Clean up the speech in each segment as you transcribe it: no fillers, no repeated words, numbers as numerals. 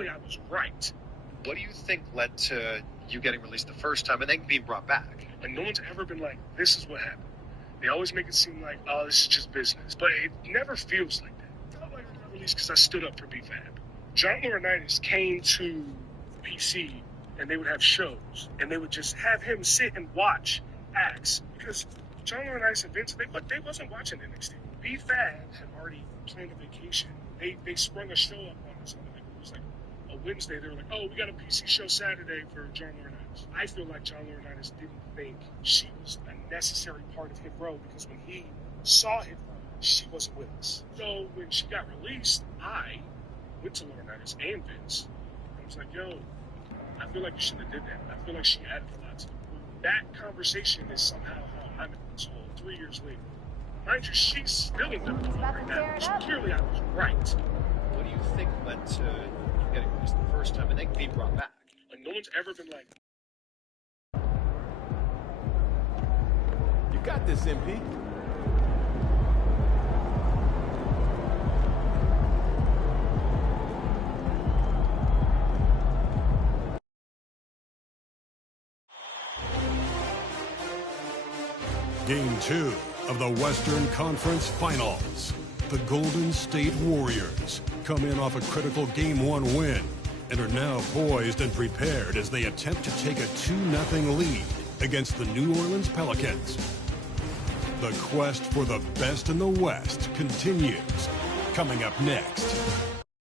I was right. What do you think led to you getting released the first time and then being brought back? And no one's ever been like, this is what happened. They always make it seem like, oh, this is just business. But it never feels like that. I felt like I got released because I stood up for B-Fab. John Laurinaitis came to PC and they would have shows. And they would just have him sit and watch acts. Because John Laurinaitis and Vince, they wasn't watching NXT. B-Fab had already planned a vacation. They sprung a show up on us. It was like a Wednesday. They were like, oh, we got a PC show Saturday for John Laurinaitis. I feel like John Laurinaitis didn't think she was a necessary part of Hit Row because when he saw Hit Row, she wasn't with us. So when she got released, I went to Laurinaitis and Vince and was like, yo, I feel like you shouldn't have did that. I feel like she added a lot to the group. That conversation is somehow how I'm in this hole 3 years later. Mind you, she's still in WWE right now. So clearly I was right. What do you think led to you getting released the first time and then being brought back? And no one's ever been like, you got this, MP. Game 2 of the Western Conference Finals. The Golden State Warriors come in off a critical Game 1 win and are now poised and prepared as they attempt to take a 2-0 lead against the New Orleans Pelicans. The quest for the best in the West continues. Coming up next.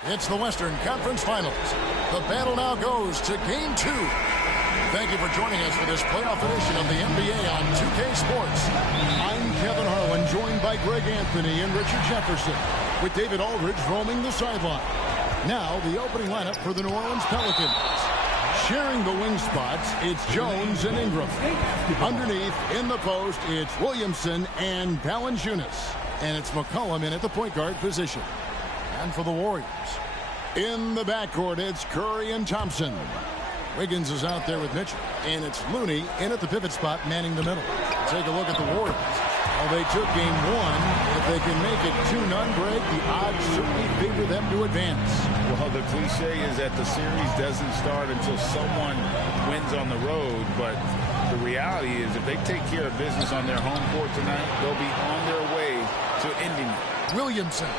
It's the Western Conference Finals. The battle now goes to Game 2. Thank you for joining us for this playoff edition of the NBA on 2K Sports. I'm Kevin Harlan, joined by Greg Anthony and Richard Jefferson, with David Aldridge roaming the sideline. Now, the opening lineup for the New Orleans Pelicans. Sharing the wing spots, it's Jones and Ingram. Underneath, in the post, it's Williamson and Valanciunas. And it's McCollum in at the point guard position. And for the Warriors, in the backcourt, it's Curry and Thompson. Wiggins is out there with Mitchell. And it's Looney in at the pivot spot, manning the middle. Take a look at the Warriors. Well, they took Game 1. If they can make it 2-0 break, the odds certainly favor them to advance. Well, the cliche is that the series doesn't start until someone wins on the road. But the reality is if they take care of business on their home court tonight, they'll be on their way to ending it. Williamson.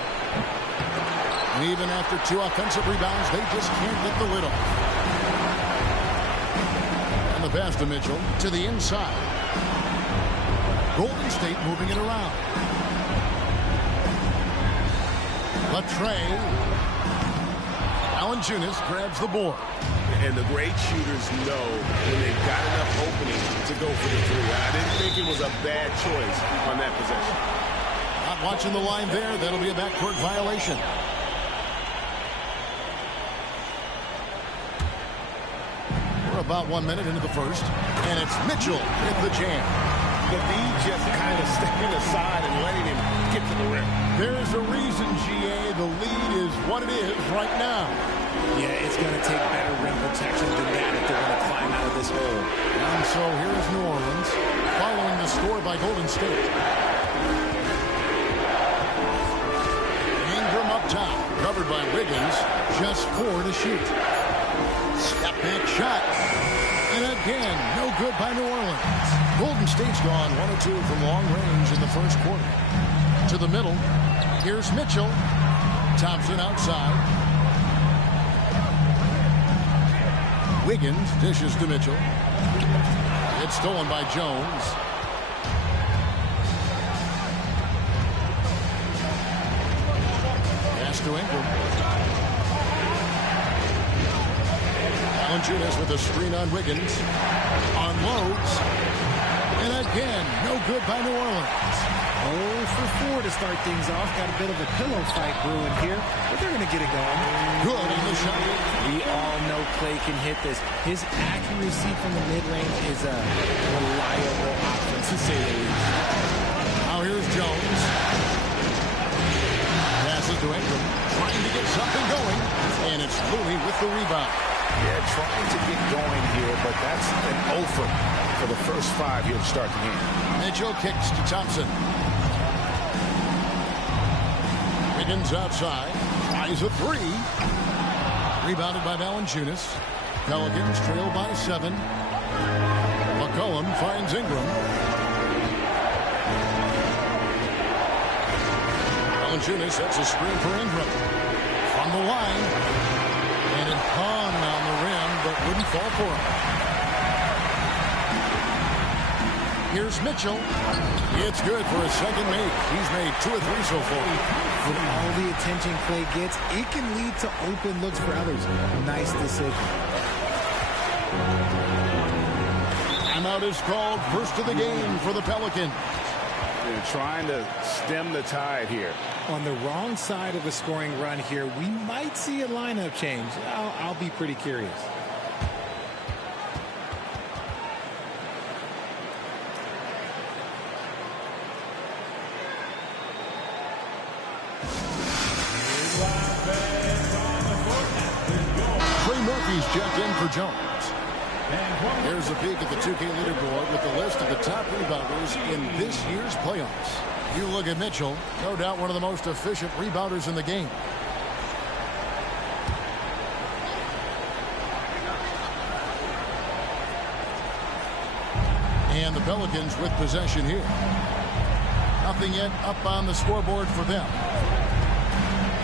And even after 2 offensive rebounds, they just can't get the lid off. And the pass to Mitchell to the inside. Golden State moving it around. Latrey. Valanciunas grabs the board. And the great shooters know when they've got enough opening to go for the three. I didn't think it was a bad choice on that possession. Not watching the line there. That'll be a backcourt violation. We're about 1 minute into the first. And it's Mitchell with the jam. The D just kind of stepping aside and letting him get to the rim. There's a reason, GA. The lead is what it is right now. Yeah, it's going to take better rim protection than that if they're going to climb out of this hole. And so here's New Orleans, following the score by Golden State. Ingram up top, covered by Wiggins. Just 4 to shoot. Step back shot. And again, no good by New Orleans. Golden State's gone 1 of 2 from long range in the first quarter. To the middle. Here's Mitchell. Thompson outside. Wiggins dishes to Mitchell. It's stolen by Jones. Pass to Ingram. Valanciunas with a screen on Wiggins. Unloads. And again, no good by New Orleans. 0 for 4 to start things off. Got a bit of a pillow fight brewing here, but they're going to get it going. Good in the shot. We all know Clay can hit this. His accuracy from the mid-range is a reliable offense, to say the least. Now here's Jones. Passes to Ingram. Trying to get something going. And it's Looney with the rebound. Yeah, trying to get going here, but that's an offer for the first 5 here to start the game. Mitchell kicks to Thompson. Wiggins outside. Tries a 3. Rebounded by Valanciunas. Pelicans trail by 7. McCollum finds Ingram. Valanciunas sets a screen for Ingram. On the line. And it hung on the rim, but wouldn't fall for him. Here's Mitchell. It's good for a second make. He's made 2 or 3 so far. With all the attention Clay gets, it can lead to open looks for others. Nice decision. Timeout is called. First of the game for the Pelicans. They're trying to stem the tide here. On the wrong side of a scoring run here, we might see a lineup change. I'll be pretty curious. Murphy's checked in for Jones. Here's a peek at the 2K leaderboard with the list of the top rebounders in this year's playoffs. You look at Mitchell, no doubt one of the most efficient rebounders in the game. And the Pelicans with possession here. Nothing yet up on the scoreboard for them.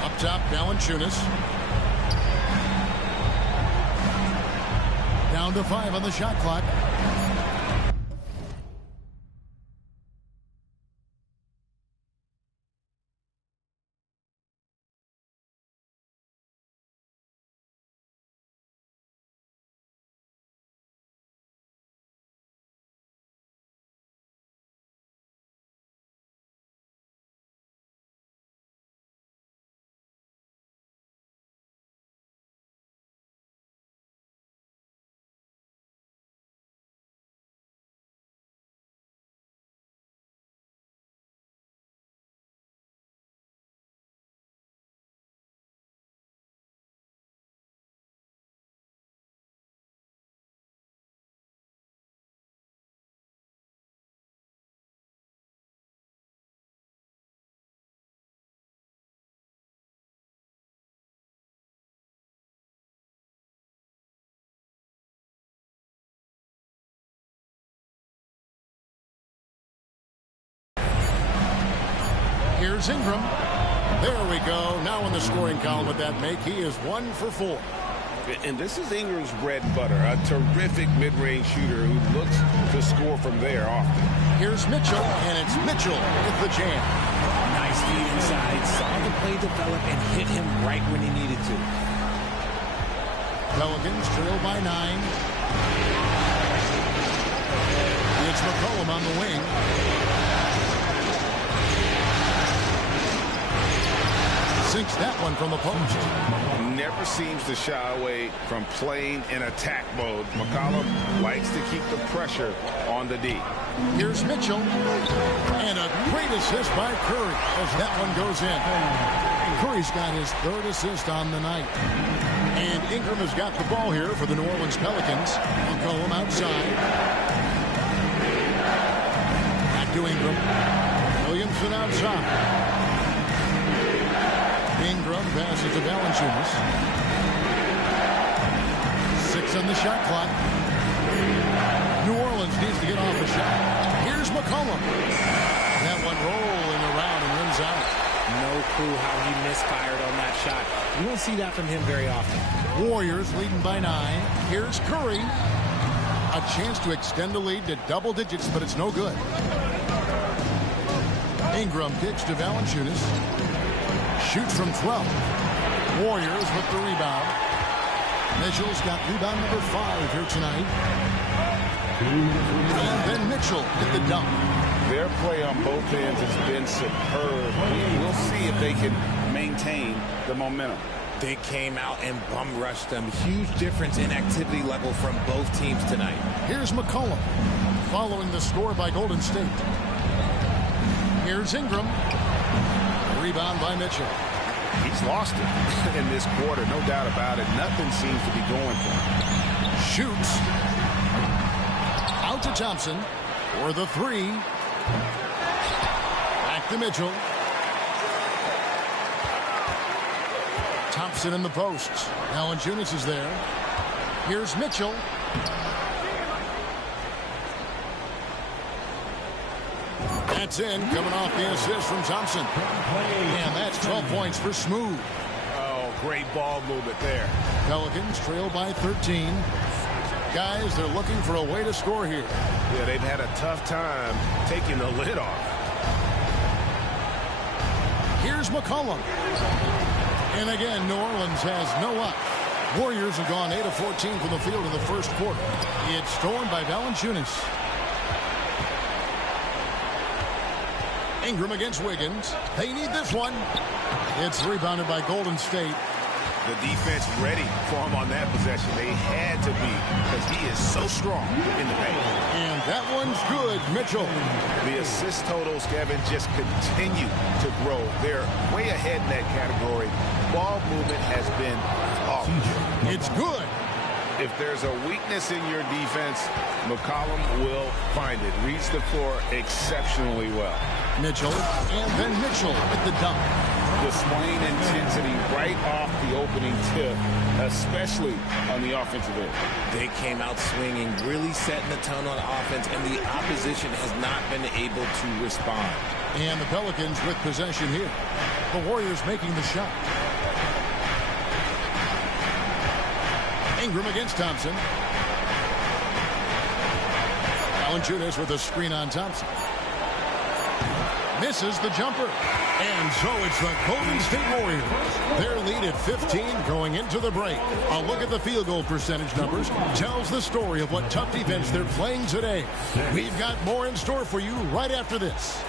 Up top, Valanciunas. Down to 5 on the shot clock. Here's Ingram. There we go. Now in the scoring column with that make, he is 1 for 4. And this is Ingram's bread and butter, a terrific mid-range shooter who looks to score from there often. Here's Mitchell, and it's Mitchell with the jam. Nice feed inside, saw the play develop and hit him right when he needed to. Pelicans trail by 9. It's McCollum on the wing. Sinks that one from the post. Never seems to shy away from playing in attack mode. McCollum likes to keep the pressure on the D. Here's Mitchell. And a great assist by Curry as that one goes in. Curry's got his 3rd assist on the night. And Ingram has got the ball here for the New Orleans Pelicans. McCollum outside. Back to Ingram. Williamson outside. Ingram passes to Valanciunas. 6 on the shot clock. New Orleans needs to get off the shot. Here's McCollum. That one rolling around and runs out. No clue how he misfired on that shot. You don't see that from him very often. Warriors leading by 9. Here's Curry. A chance to extend the lead to double digits, but it's no good. Ingram kicks to Valanciunas. Shoots from 12. Warriors with the rebound. Mitchell's got rebound number 5 here tonight. And then Mitchell hit the dunk. Their play on both ends has been superb. We'll see if they can maintain the momentum. They came out and bum rushed them. Huge difference in activity level from both teams tonight. Here's McCollum following the score by Golden State. Here's Ingram. Rebound by Mitchell. He's lost it in this quarter, no doubt about it. Nothing seems to be going for him. Shoots. Out to Thompson for the 3. Back to Mitchell. Thompson Thompson in the posts. Valanciunas is there. Here's Mitchell. That's in, coming off the assist from Thompson. And that's 12 points for Smooth. Oh, great ball movement there. Pelicans trail by 13. Guys, they're looking for a way to score here. Yeah, they've had a tough time taking the lid off. Here's McCollum. And again, New Orleans has no luck. Warriors have gone 8 of 14 from the field in the first quarter. It's stolen by Valanciunas. Ingram against Wiggins. They need this one. It's rebounded by Golden State. The defense ready for him on that possession. They had to be because he is so strong in the paint. And that one's good, Mitchell. The assist totals, Kevin, just continue to grow. They're way ahead in that category. Ball movement has been flawless. It's good. If there's a weakness in your defense, McCollum will find it. Reads the floor exceptionally well. Mitchell, and then Mitchell with the dunk. Displaying intensity right off the opening tip, especially on the offensive end. They came out swinging, really setting the tone on offense, and the opposition has not been able to respond. And the Pelicans with possession here. The Warriors making the shot. Ingram against Thompson. Valanciunas with a screen on Thompson. Misses the jumper. And so it's the Golden State Warriors. Their lead at 15 going into the break. A look at the field goal percentage numbers tells the story of what tough defense they're playing today. We've got more in store for you right after this.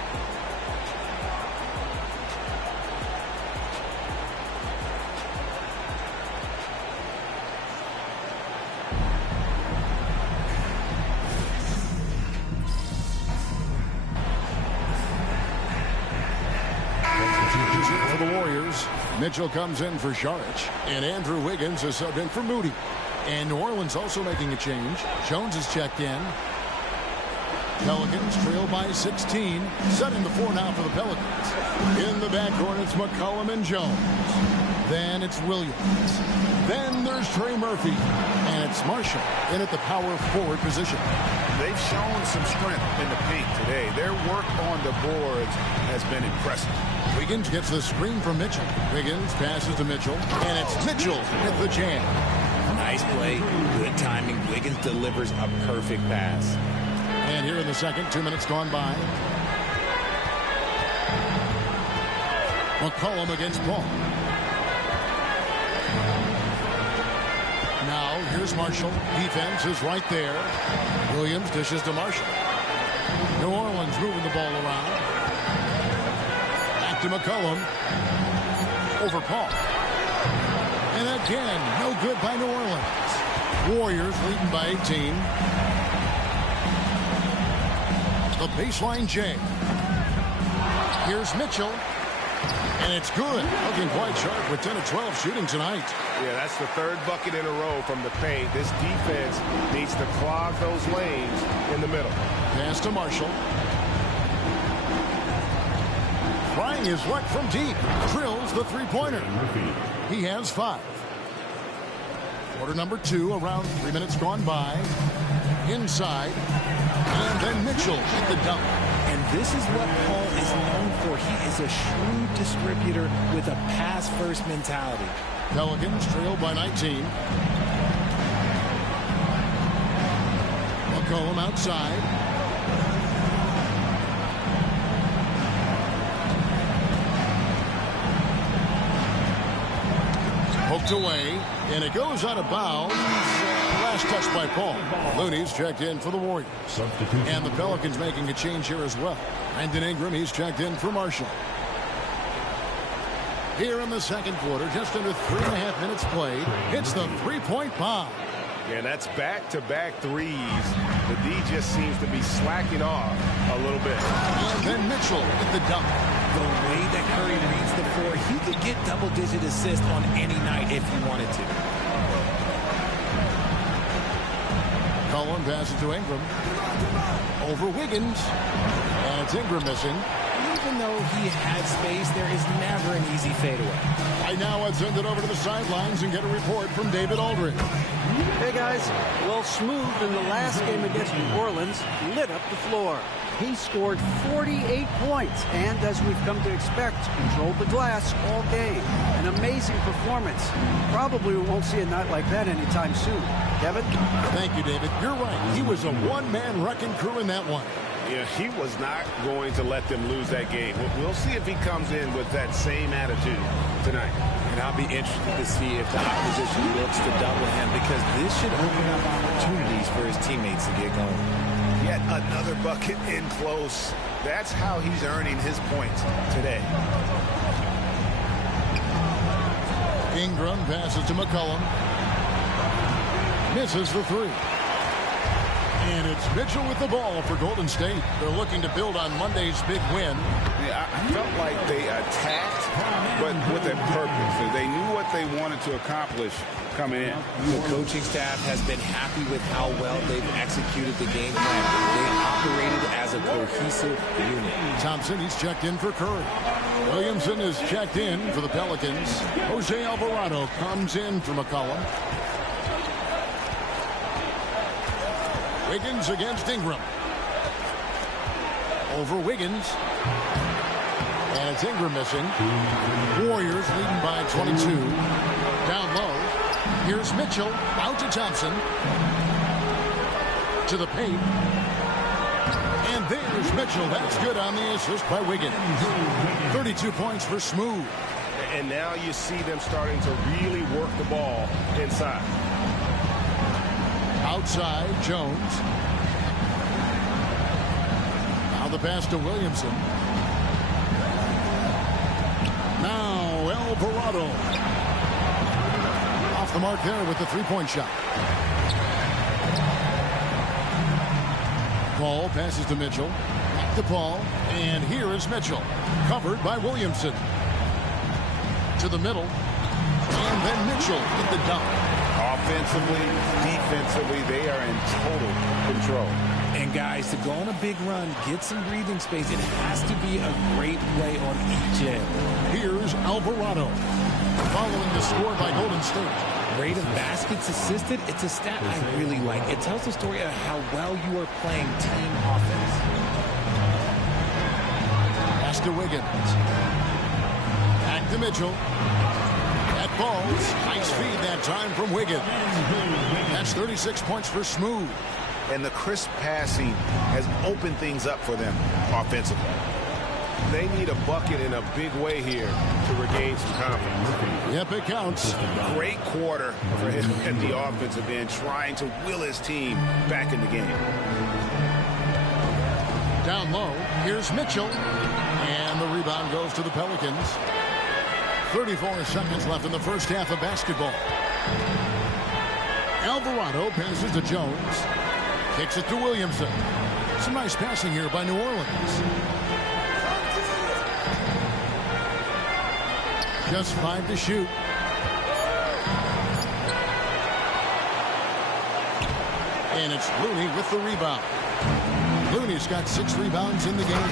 For the Warriors, Mitchell comes in for Šarić, and Andrew Wiggins is subbed in for Moody. And New Orleans also making a change. Jones is checked in. Pelicans trail by 16. Setting the floor now for the Pelicans. In the backcourt, it's McCollum and Jones. Then it's Williams. Then there's Trey Murphy. And it's Marshall in at the power forward position. They've shown some strength in the paint today. Their work on the boards has been impressive. Wiggins gets the screen from Mitchell. Wiggins passes to Mitchell. And it's Mitchell with the jam. Nice play, good timing. Wiggins delivers a perfect pass. And here in the second, 2 minutes gone by. McCollum against Paul. Now, here's Marshall. Defense is right there. Williams dishes to Marshall. New Orleans moving the ball around. Back to McCollum. Over Paul. And again, no good by New Orleans. Warriors leading by 18. The baseline J. Here's Mitchell. And it's good. Looking quite sharp with 10 of 12 shooting tonight. Yeah, that's the third bucket in a row from the paint. This defense needs to clog those lanes in the middle. Pass to Marshall. Frying his luck from deep. Drills the three-pointer. He has 5. Quarter number 2, around 3 minutes gone by. Inside. And then Mitchell with the dunk. And this is what Paul is known for. He is a shrewd distributor with a pass-first mentality. Pelicans trail by 19. McCollum outside. Poked away, and it goes out of bounds. Last touch by Paul. Looney's checked in for the Warriors. And the Pelicans making a change here as well. Brandon Ingram, he's checked in for Marshall. Here in the second quarter, just under 3.5 minutes played, it's the three-point bomb. Yeah, that's back-to-back threes. The D just seems to be slacking off a little bit. And then Mitchell with the dunk. The way that Curry reads the floor, he could get double-digit assists on any night if he wanted to. Cullen passes to Ingram. Over Wiggins. And it's Ingram missing. even though he had space, there is never an easy fadeaway. Right now, let's send it over to the sidelines and get a report from David Aldridge. Hey, guys. Well, Smooth in the last game against New Orleans lit up the floor. He scored 48 points and, as we've come to expect, controlled the glass all game. An amazing performance. Probably we won't see a night like that anytime soon. Kevin? Thank you, David. You're right. He was a one-man wrecking crew in that one. Yeah, he was not going to let them lose that game. We'll see if he comes in with that same attitude tonight. And I'll be interested to see if the opposition looks to double him, because this should open up opportunities for his teammates to get going. Yet another bucket in close. That's how he's earning his points today. Ingram passes to McCollum. Misses the three. And it's Mitchell with the ball for Golden State. They're looking to build on Monday's big win. Yeah, I felt like they attacked, but with a purpose. They knew what they wanted to accomplish coming in. The coaching staff has been happy with how well they've executed the game plan. They operated as a cohesive unit. Thompson, he's checked in for Curry. Williamson is checked in for the Pelicans. Jose Alvarado comes in for McCollum. Wiggins against Ingram. Over Wiggins. And it's Ingram missing. Warriors leading by 22. Down low. Here's Mitchell. Out to Thompson. To the paint. And there's Mitchell. That's good on the assist by Wiggins. 32 points for Smooth. And now you see them starting to really work the ball inside. Outside, Jones. Now the pass to Williamson. Now Alvarado. Off the mark there with the three-point shot. Paul passes to Mitchell. Back to Paul. And here is Mitchell. Covered by Williamson. To the middle. And then Mitchell with the dunk. Offensively, defensively, they are in total control. And guys, to go on a big run, get some breathing space, it has to be a great play on each end. Here's Alvarado. Following the score by Golden State. Rate of baskets assisted, it's a stat I really like. It tells the story of how well you are playing team offense. Pass to Wiggins. Back to Mitchell. That ball's nice feed that time from Wiggins. That's 36 points for Smooth. And the crisp passing has opened things up for them offensively. They need a bucket in a big way here to regain some confidence. Yep, it counts. Great quarter for him at the offensive end, trying to will his team back in the game. Down low, here's Mitchell. And the rebound goes to the Pelicans. 34 seconds left in the first half of basketball. Alvarado passes to Jones. Kicks it to Williamson. Some nice passing here by New Orleans. Just 5 to shoot. And it's Looney with the rebound. Looney's got 6 rebounds in the game.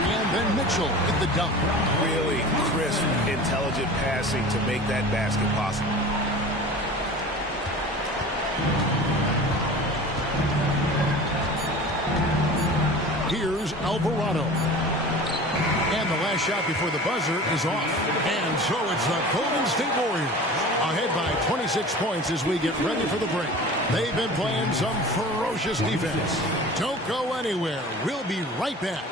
And then Mitchell with the dunk. Really crisp, intelligent passing to make that basket possible. Here's Alvarado. And the last shot before the buzzer is off. And so it's the Golden State Warriors ahead by 26 points as we get ready for the break. They've been playing some ferocious defense. Don't go anywhere. We'll be right back.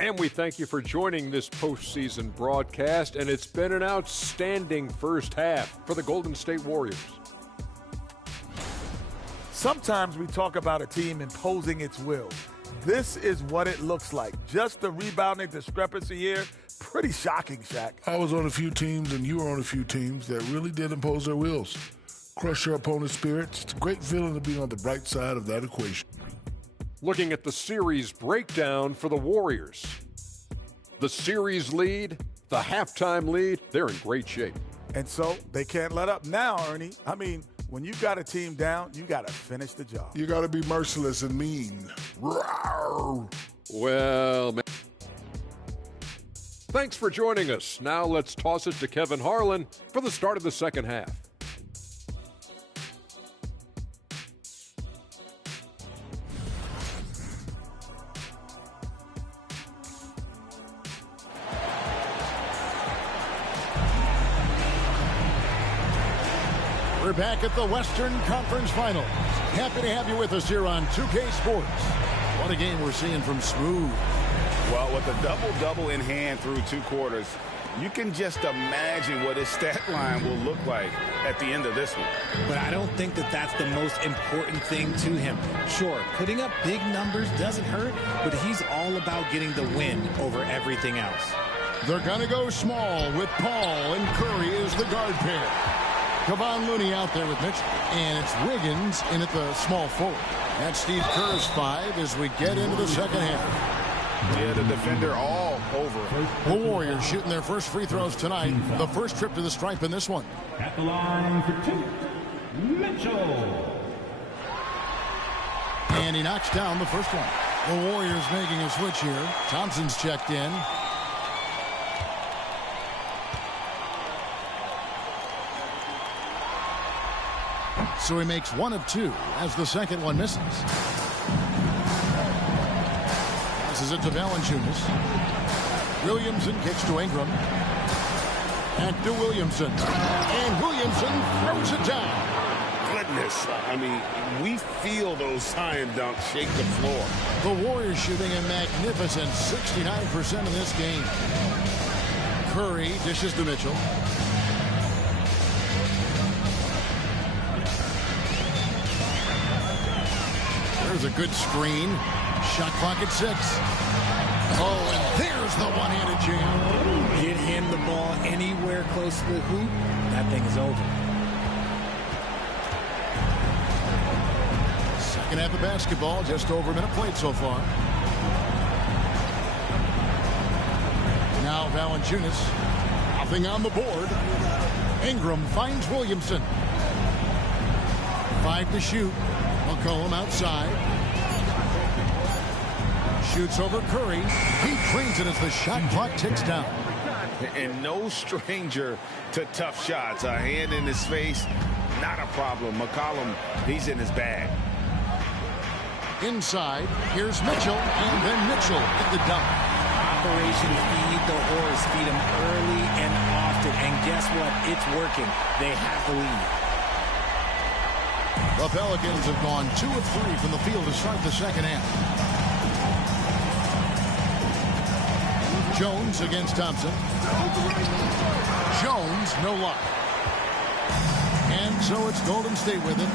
And we thank you for joining this postseason broadcast, and it's been an outstanding first half for the Golden State Warriors. Sometimes we talk about a team imposing its will. This is what it looks like. Just the rebounding discrepancy here, pretty shocking, Shaq. I was on a few teams, and you were on a few teams that really did impose their wills. Crush your opponent's spirits. It's a great feeling to be on the bright side of that equation. looking at the series breakdown for the Warriors. The series lead, the halftime lead, they're in great shape. And so they can't let up now, Ernie. I mean, when you got a team down, you got to finish the job. You got to be merciless and mean. Rawr. Well, man. Thanks for joining us. Now let's toss it to Kevin Harlan for the start of the second half. We're back at the Western Conference Finals. Happy to have you with us here on 2K Sports. What a game we're seeing from Smooth. Well, with a double-double in hand through 2 quarters, you can just imagine what his stat line will look like at the end of this one. But I don't think that that's the most important thing to him. Sure, putting up big numbers doesn't hurt, but he's all about getting the win over everything else. They're going to go small with Paul and Curry as the guard pair. Kevon Looney out there with Mitch, and it's Wiggins in at the small forward. That's Steve Kerr's 5 as we get into the second half. Yeah, the defender all over it. The Warriors shooting their first free throws tonight. The first trip to the stripe in this one. At the line for 2, Mitchell. And he knocks down the first one. The Warriors making a switch here. Thompson's checked in. So he makes 1 of 2 as the second one misses. Passes it to Valanciunas. Williamson kicks to Ingram. Back to Williamson. And Williamson throws it down. Goodness, I mean, we feel those science dunks shake the floor. The Warriors shooting a magnificent 69% in this game. Curry dishes to Mitchell. There's a good screen. Shot clock at 6. Oh, and there's the one-handed jam. Get him the ball anywhere close to the hoop, that thing is over. Second half of basketball, just over a minute played so far. Now Valanciunas, nothing on the board. Ingram finds Williamson. 5 to shoot. McCollum outside. Shoots over Curry. He cleans it as the shot clock ticks down. And no stranger to tough shots. A hand in his face, not a problem. McCollum, he's in his bag. Inside, here's Mitchell, and then Mitchell at the dunk. Operation Feed the Horse. Feed him early and often. And guess what? It's working. They have the lead. The Pelicans have gone 2 of 3 from the field to start the second half. Jones against Thompson. Jones, no luck. And so it's Golden State with it.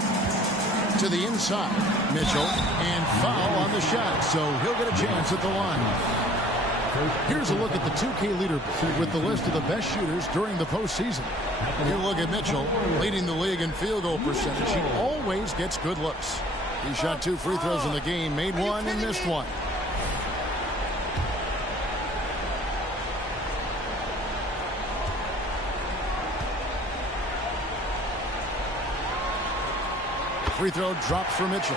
To the inside. Mitchell. And foul on the shot. So he'll get a chance at the line. Here's a look at the 2K leaderboard with the list of the best shooters during the postseason. You look at Mitchell, leading the league in field goal percentage. He always gets good looks. He shot 2 free throws in the game, made 1 and missed 1. Free throw drops for Mitchell.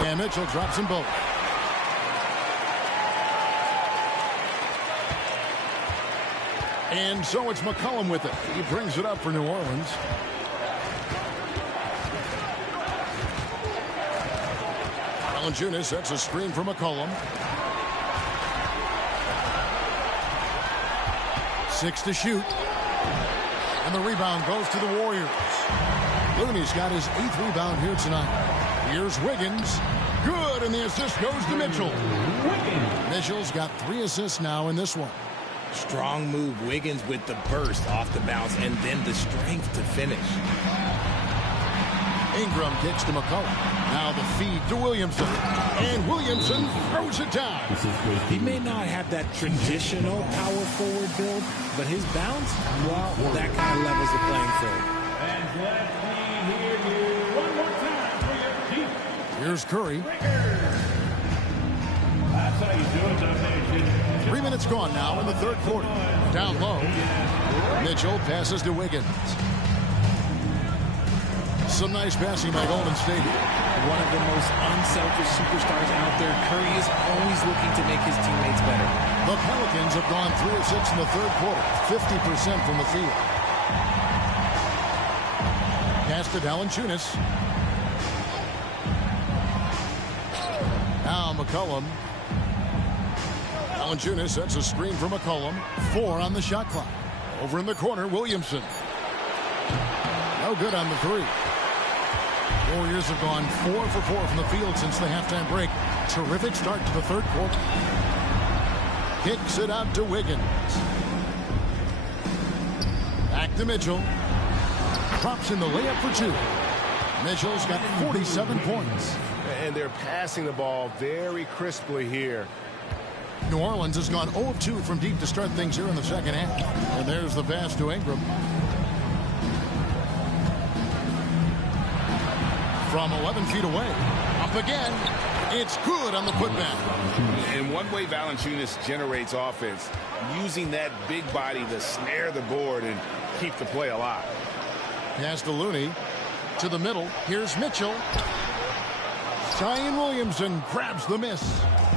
And Mitchell drops them both. And so it's McCollum with it. He brings it up for New Orleans. Valanciunas sets a screen for McCollum. 6 to shoot. And the rebound goes to the Warriors. Looney's got his 8th rebound here tonight. Here's Wiggins. Good, and the assist goes to Mitchell. Mitchell's got 3 assists now in this one. Strong move. Wiggins with the burst off the bounce and then the strength to finish. Ingram kicks to McCollum. Now the feed to Williamson. And Williamson throws it down. He may not have that traditional power forward build, but his bounce, well, that kind of levels the playing field. And let me hear you one more time for your team. Here's Curry. That's how you do it, Nation. 3 minutes gone now in the third quarter. Down low. Mitchell passes to Wiggins. Some nice passing by Golden State. One of the most unselfish superstars out there. Curry is always looking to make his teammates better. The Pelicans have gone 3 of 6 in the third quarter. 50% from the field. Pass to Valanciunas. Now McCollum. Valanciunas sets a screen for McCollum. 4 on the shot clock. Over in the corner, Williamson. No good on the 3. Warriors have gone 4 for 4 from the field since the halftime break. Terrific start to the third quarter. Kicks it out to Wiggins. Back to Mitchell. Drops in the layup for 2. Mitchell's got 47 points. And they're passing the ball very crisply here. New Orleans has gone 0 of 2 from deep to start things here in the second half. And there's the pass to Ingram. From 11 feet away. Up again. It's good on the putback. And one way Valanciunas generates offense, using that big body to snare the board and keep the play alive. Pass to Looney. To the middle. Here's Mitchell. Zion Williamson grabs the miss.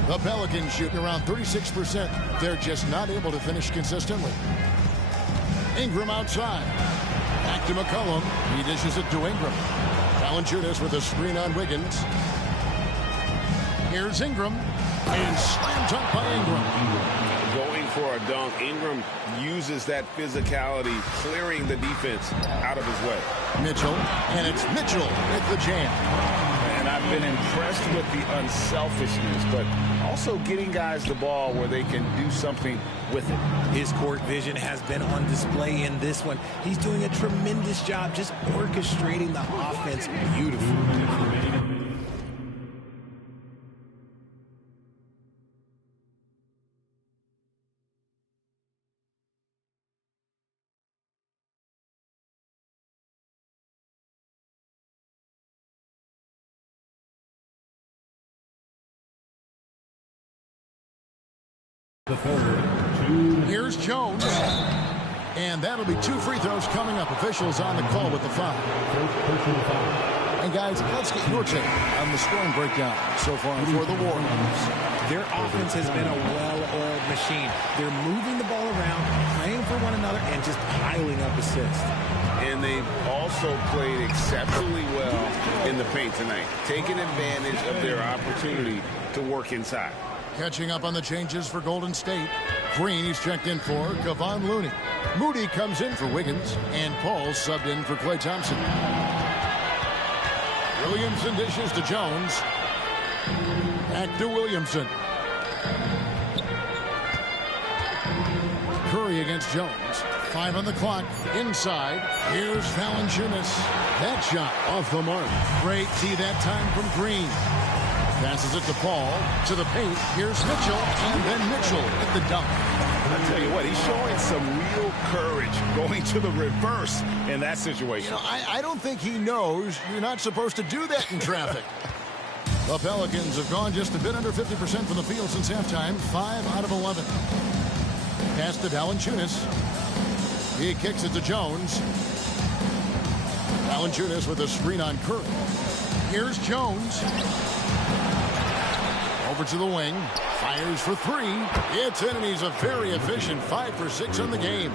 The Pelicans shooting around 36%. They're just not able to finish consistently. Ingram outside. Back to McCollum. He dishes it to Ingram. Valanciunas with a screen on Wiggins. Here's Ingram. And slammed up by Ingram. Going for a dunk. Ingram uses that physicality, clearing the defense out of his way. Mitchell. And it's Mitchell with the jam. And I've been impressed with the unselfishness, but also getting guys the ball where they can do something with it. His court vision has been on display in this one. He's doing a tremendous job just orchestrating the offense beautifully. Here's Jones. And that'll be 2 free throws coming up. Officials on the call with the foul. And guys, let's get your take on the scoring breakdown so far for the Warriors. Their offense has been a well-oiled machine. They're moving the ball around, playing for one another, and just piling up assists. And they've also played exceptionally well in the paint tonight, taking advantage of their opportunity to work inside. Catching up on the changes for Golden State. Green is checked in for Kevon Looney. Moody comes in for Wiggins. And Paul subbed in for Klay Thompson. Williamson dishes to Jones. Back to Williamson. Curry against Jones. 5 on the clock. Inside. Here's Valanciunas. That shot off the mark. Great tee that time from Green. Passes it to Paul. To the paint. Here's Mitchell. And then Mitchell at the dunk. I tell you what, he's showing some real courage going to the reverse in that situation. You know, I don't think he knows you're not supposed to do that in traffic. The Pelicans have gone just a bit under 50% from the field since halftime. 5 out of 11. Pass to Valanciunas. He kicks it to Jones. Valanciunas with a screen on Curry. Here's Jones. Over to the wing. Fires for 3. It's in, and he's a very efficient 5 for 6 on the game.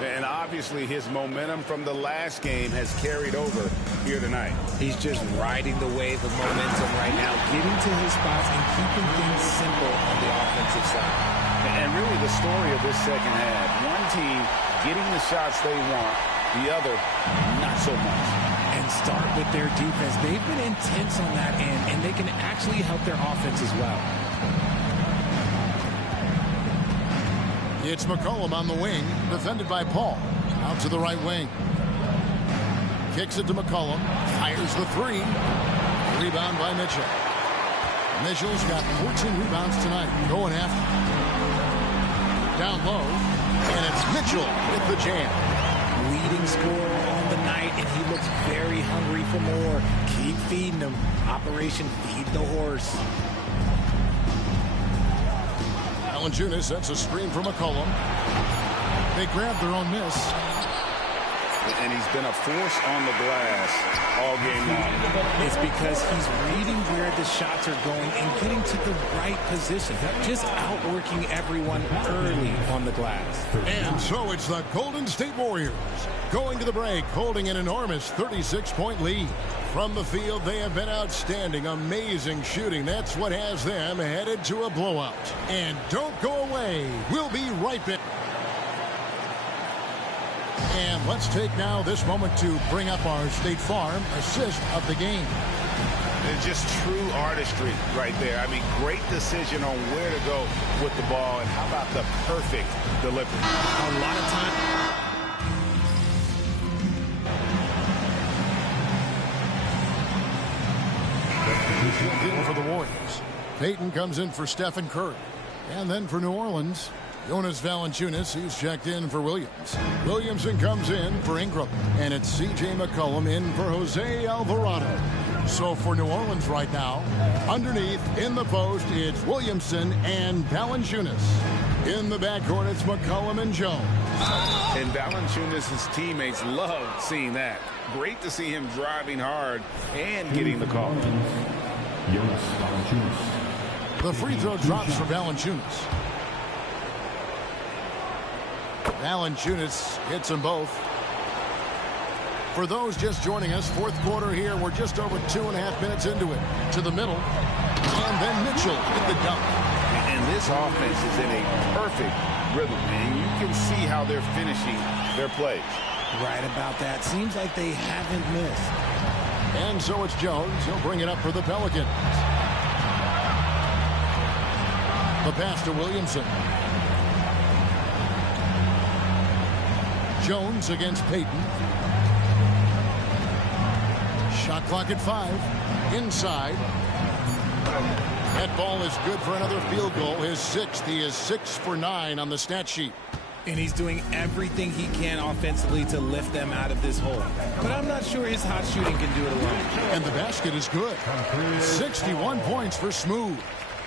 And obviously his momentum from the last game has carried over here tonight. He's just riding the wave of momentum right now, getting to his spots and keeping things simple on the offensive side. And really the story of this second half, one team getting the shots they want, the other not so much. And start with their defense. They've been intense on that end, and they can actually help their offense as well. It's McCollum on the wing, defended by Paul. Out to the right wing. Kicks it to McCollum. Fires the three. Rebound by Mitchell. Mitchell's got 14 rebounds tonight. Going after. Down low. And it's Mitchell with the jam. Leading scorer on the night, and he looks very hungry for more. Keep feeding him. Operation Feed the Horse. Valanciunas sets a screen for McCollum. They grab their own miss. And he's been a force on the glass all game long. It's because he's reading where the shots are going and getting to the right position. Just outworking everyone early on the glass. And so it's the Golden State Warriors going to the break, holding an enormous 36-point lead. From the field, they have been outstanding, amazing shooting. That's what has them headed to a blowout. And don't go away. We'll be right back. And let's take now this moment to bring up our State Farm assist of the game. It's just true artistry right there. I mean, great decision on where to go with the ball, and how about the perfect delivery? A lot of time. In for the Warriors. Payton comes in for Stephen Curry. And then for New Orleans, Jonas Valanciunas, who's checked in for Williams. Williamson comes in for Ingram. And it's C.J. McCollum in for Jose Alvarado. So for New Orleans right now, underneath in the post, it's Williamson and Valanciunas. In the backcourt, it's McCollum and Jones. And Valanciunas' teammates love seeing that. Great to see him driving hard and getting the call. The free throw drops for Valanciunas. Valanciunas hits them both. For those just joining us, fourth quarter here. We're just over 2.5 minutes into it. To the middle. And then Mitchell with the dunk. And this offense is in a perfect rhythm, and you can see how they're finishing their plays. Right about that. Seems like they haven't missed. And so it's Jones. He'll bring it up for the Pelicans. The pass to Williamson. Jones against Payton. Shot clock at 5. Inside. That ball is good for another field goal. His 6th. He is 6 for 9 on the stat sheet. And he's doing everything he can offensively to lift them out of this hole. But I'm not sure his hot shooting can do it alone. And the basket is good. 61 points for Smooth.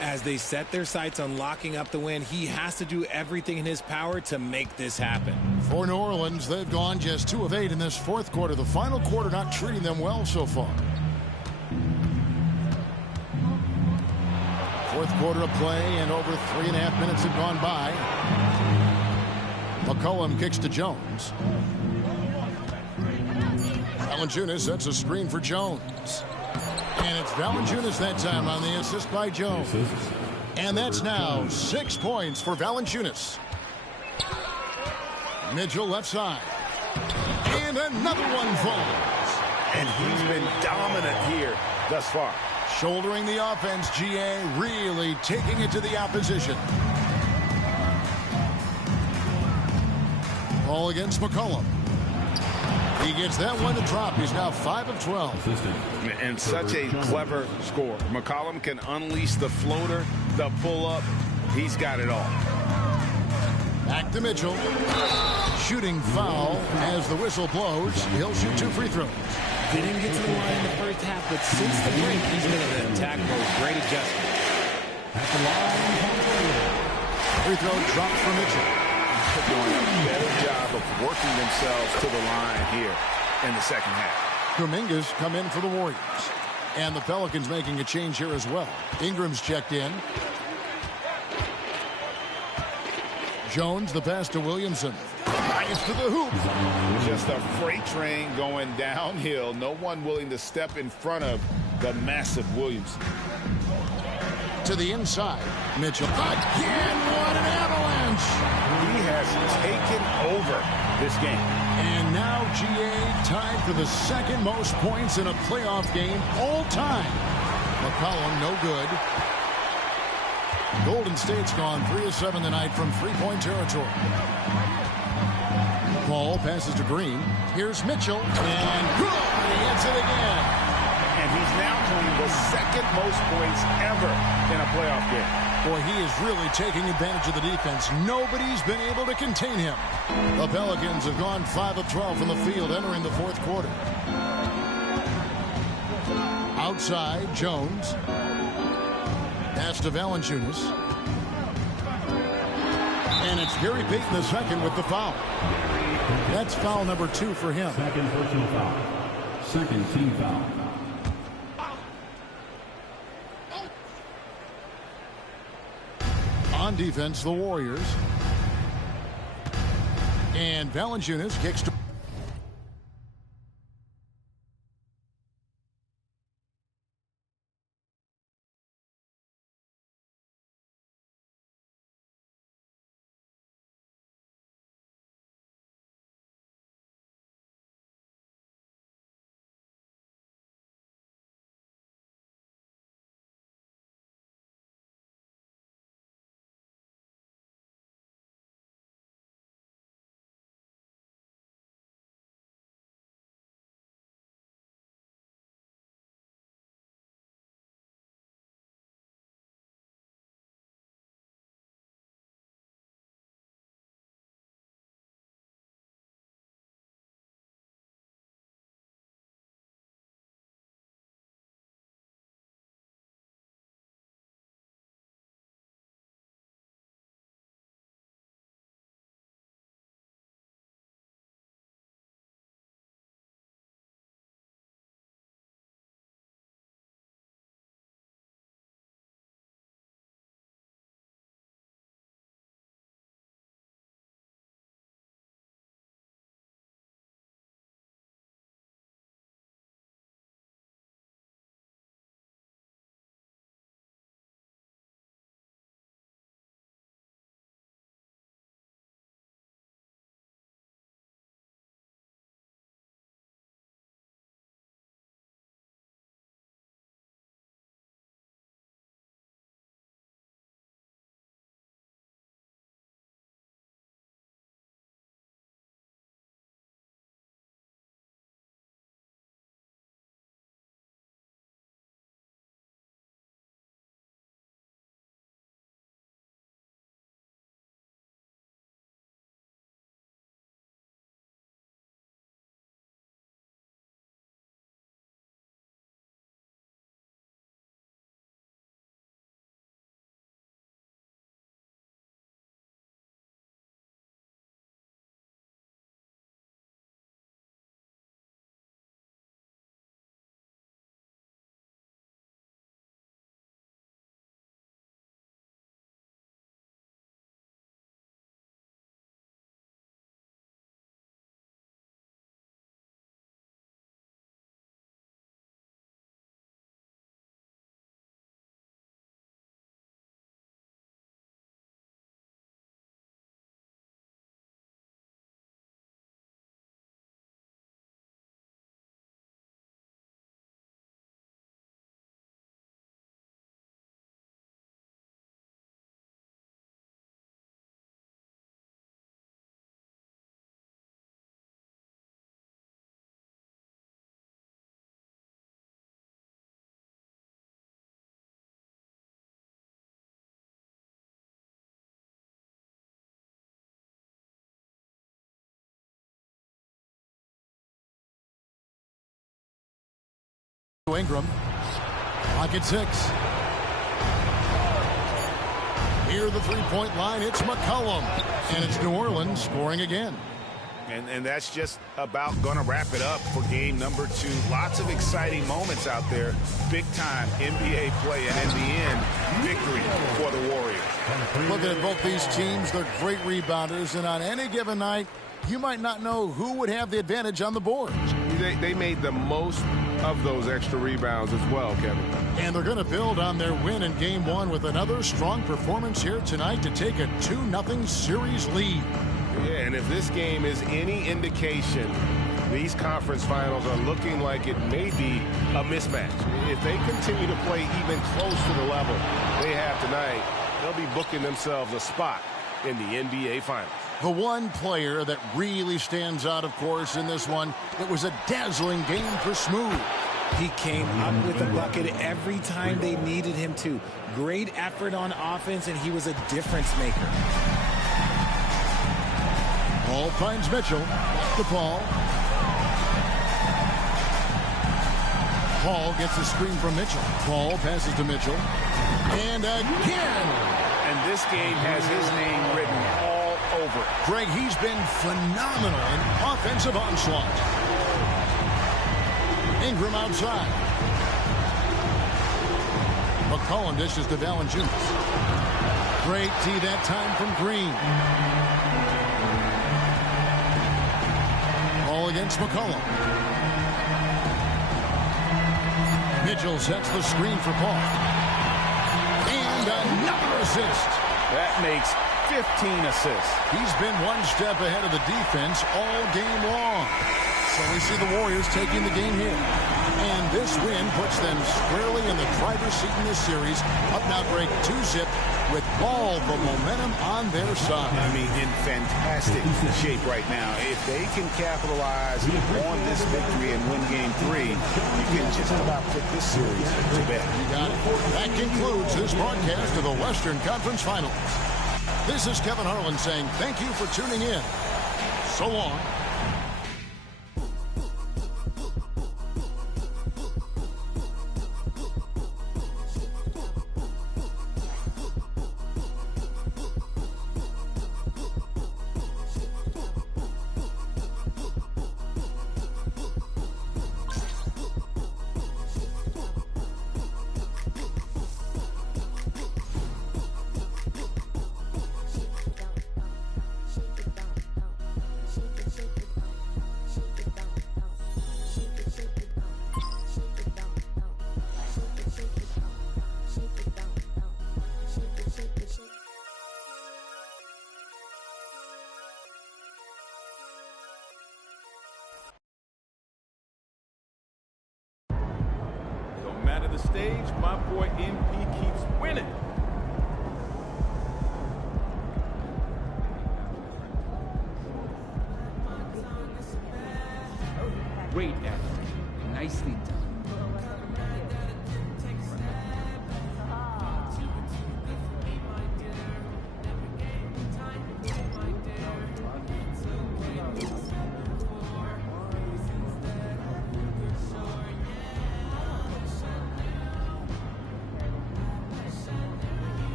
As they set their sights on locking up the win, he has to do everything in his power to make this happen. For New Orleans, they've gone just 2 of 8 in this fourth quarter. The final quarter not treating them well so far. Fourth quarter of play, and over 3.5 minutes have gone by. McCollum kicks to Jones. Valanciunas sets a screen for Jones. And it's Valanciunas that time on the assist by Jones. And that's now 6 points for Valanciunas. Mitchell left side. And another one falls. And he's been dominant here thus far. Shouldering the offense, G.A. really taking it to the opposition. Ball against McCollum. He gets that one to drop. He's now 5 of 12. And such a clever score. McCollum can unleash the floater, the pull-up. He's got it all. Back to Mitchell. Shooting foul as the whistle blows. He'll shoot 2 free throws. Didn't get to the line in the first half, but since the break, he's been in an attack mode. Great adjustment. At the line, free throw dropped for Mitchell. Doing a better job of working themselves to the line here in the second half. Kuminga's come in for the Warriors. And the Pelicans making a change here as well. Ingram's checked in. Jones, the pass to Williamson. It's to the hoop. Just a freight train going downhill. No one willing to step in front of the massive Williamson. To the inside. Mitchell. Again, what an avalanche. He has taken over this game. And now G.A. tied for the second most points in a playoff game all time. McCollum no good. Golden State's gone 3 of 7 tonight from three-point territory. Paul passes to Green. Here's Mitchell. And good! He hits it again. And he's now playing the second most points ever in a playoff game. Boy, he is really taking advantage of the defense. Nobody's been able to contain him. The Pelicans have gone 5 of 12 from the field entering the fourth quarter. Outside, Jones. Pass to Valanciunas. And it's Gary Payton the second with the foul. That's foul number 2 for him. Second personal foul. Second team foul. On defense, the Warriors. And Valanciunas kicks to... Ingram. Clock at 6. Near the three-point line, it's McCollum. And it's New Orleans scoring again. And that's just about going to wrap it up for game number 2. Lots of exciting moments out there. Big-time NBA play, and in the end, victory for the Warriors. Looking at both these teams, they're great rebounders, and on any given night, you might not know who would have the advantage on the board. They made the most of those extra rebounds as well, Kevin. And they're going to build on their win in Game 1 with another strong performance here tonight to take a 2-0 series lead. Yeah, and if this game is any indication, these conference finals are looking like it may be a mismatch. If they continue to play even close to the level they have tonight, they'll be booking themselves a spot in the NBA Finals. The one player that really stands out, of course, in this one, it was a dazzling game for Smooth. He came up with a bucket every time they needed him to. Great effort on offense, and he was a difference maker. Paul finds Mitchell. Back to Paul. Paul gets a screen from Mitchell. Paul passes to Mitchell. And again! And this game has his name written all over it. Greg, he's been phenomenal in offensive onslaught. Ingram outside. McCollum dishes to Valanciunas. Great tee that time from Green. Ball against McCollum. Mitchell sets the screen for Paul. And another assist. That makes 15 assists. He's been one step ahead of the defense all game long. So we see the Warriors taking the game here. And this win puts them squarely in the driver's seat in this series. Up now break 2-zip with all the momentum on their side. I mean, in fantastic shape right now. If they can capitalize on this victory and win game 3, you can just about put this series to bed. You got it. That concludes this broadcast of the Western Conference Finals. This is Kevin Harlan saying thank you for tuning in. So long. Matter the stage, my boy MP keeps winning. Great effort. Nicely done.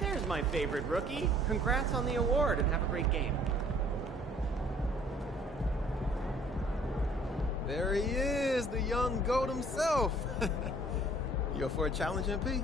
There's my favorite rookie. Congrats on the award and have a great game. There he is, the young GOAT himself. You up for a challenge, MP?